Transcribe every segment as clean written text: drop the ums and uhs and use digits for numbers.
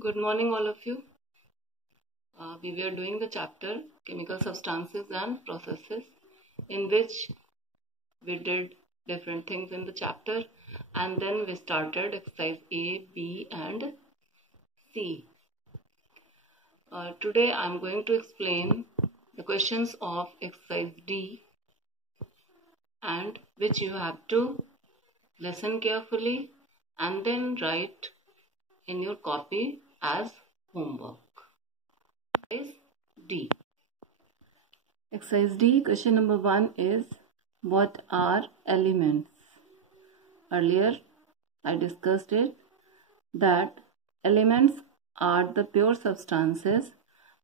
Good morning, all of you. We were doing the chapter Chemical Substances and Processes, in which we did different things in the chapter, and then we started exercise A, B, and C. Today I am going to explain the questions of exercise D, and which you have to listen carefully and then write in your copy as homework. Exercise D. Exercise D, question number 1 is, what are elements? Earlier I discussed it that elements are the pure substances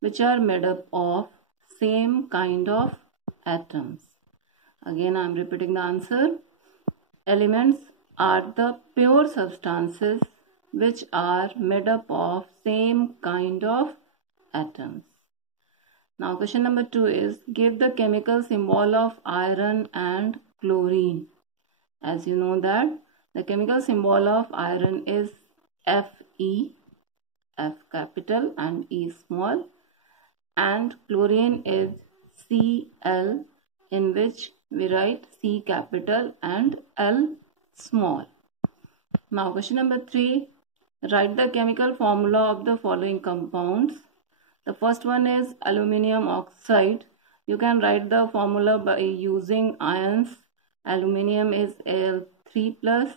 which are made up of same kind of atoms. Again I am repeating the answer. Elements are the pure substances which are made up of same kind of atoms. Now question number 2 is, give the chemical symbol of iron and chlorine. As you know that the chemical symbol of iron is Fe, F capital and E small, and chlorine is Cl, in which we write C capital and L small. Now question number 3, write the chemical formula of the following compounds. The first one is aluminium oxide. You can write the formula by using ions. Aluminium is Al3 plus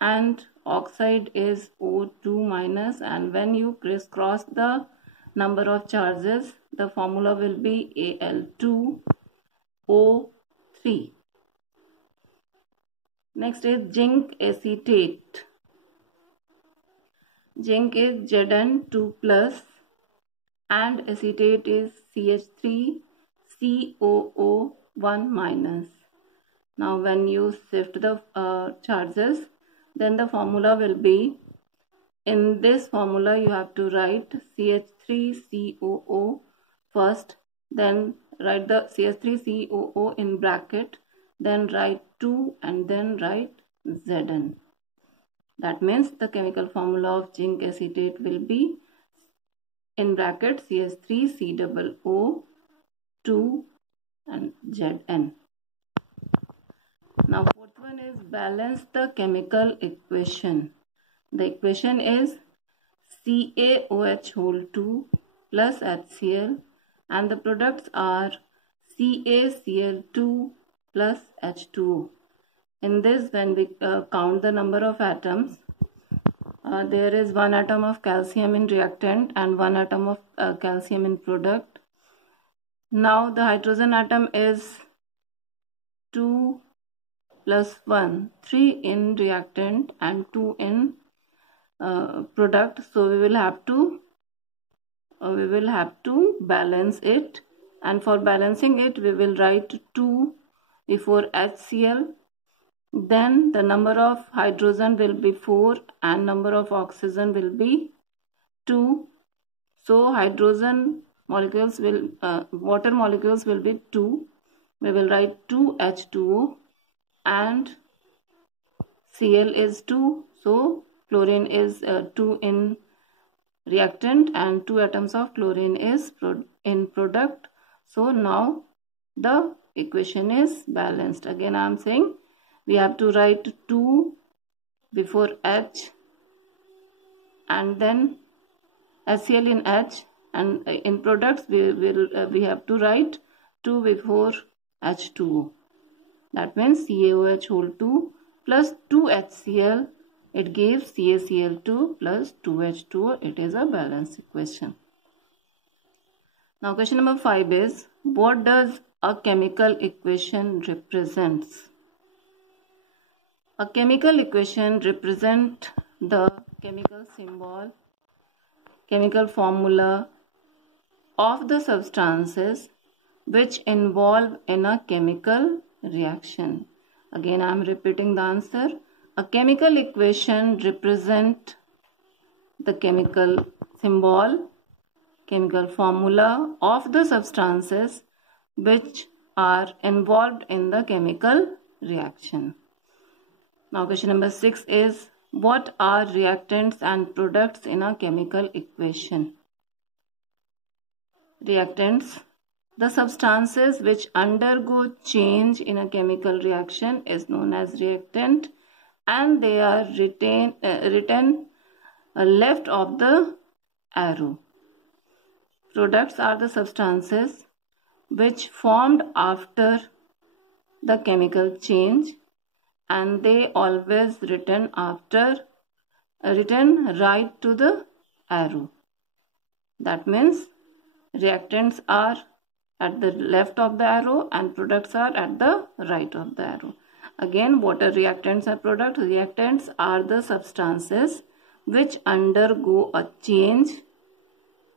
and oxide is O2 minus, and when you crisscross the number of charges, the formula will be Al2O3. Next is zinc acetate. Zinc is Zn2 plus and acetate is CH3COO1 minus. Now when you shift the charges, then the formula will be, in this formula you have to write CH3COO first, then write the CH3COO in bracket, then write 2 and then write Zn. That means the chemical formula of zinc acetate will be in bracket CH3COO2 and Zn. Now fourth one is, balance the chemical equation. The equation is CaOH whole 2 plus HCl, and the products are CaCl2 plus H2O. In this, when we count the number of atoms, there is 1 atom of calcium in reactant and 1 atom of calcium in product. Now the hydrogen atom is 2 plus 1, 3 in reactant and 2 in product. So we will have to balance it, and for balancing it we will write 2 before HCl. Then the number of hydrogen will be 4 and number of oxygen will be 2. So hydrogen molecules will, water molecules will be 2. We will write 2H2O, and Cl is 2. So chlorine is 2 in reactant and 2 atoms of chlorine is in product. So now the equation is balanced. Again I am saying, we have to write 2 before H and then HCl in H, and in products we have to write 2 before H2O. That means CaOH whole 2 plus 2HCl, it gives CaCl2 plus 2H2O. It is a balanced equation. Now question number 5 is, what does a chemical equation represents? A chemical equation represents the chemical symbol, chemical formula of the substances which involve in a chemical reaction. Again I am repeating the answer. A chemical equation represents the chemical symbol, chemical formula of the substances which are involved in the chemical reaction. Now question number 6 is, What are reactants and products in a chemical equation? Reactants, the substances which undergo change in a chemical reaction, is known as reactant, and they are written left of the arrow. Products are the substances which formed after the chemical change, and they always written right to the arrow. That means reactants are at the left of the arrow and products are at the right of the arrow. Again, what are reactants and products? Reactants are the substances which undergo a change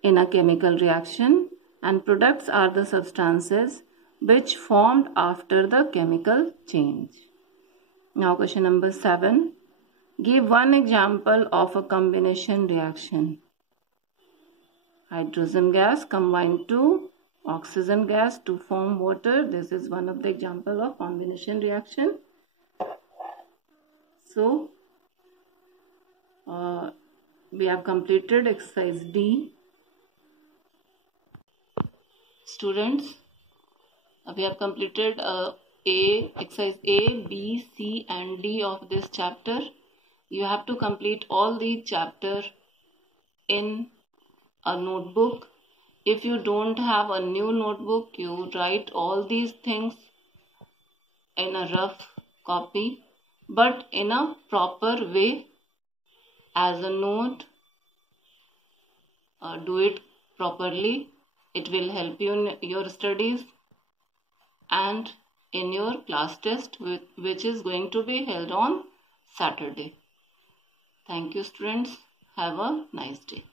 in a chemical reaction, and products are the substances which formed after the chemical change. Now question number 7. Give one example of a combination reaction. Hydrogen gas combined to oxygen gas to form water. This is one of the example of combination reaction. So we have completed exercise D. Students, we have completed exercise A, B, C and D of this chapter. You have to complete all the chapter in a notebook. If you don't have a new notebook, you write all these things in a rough copy, but in a proper way as a note. Do it properly. It will help you in your studies and in your class test, which is going to be held on Saturday. Thank you, students. Have a nice day.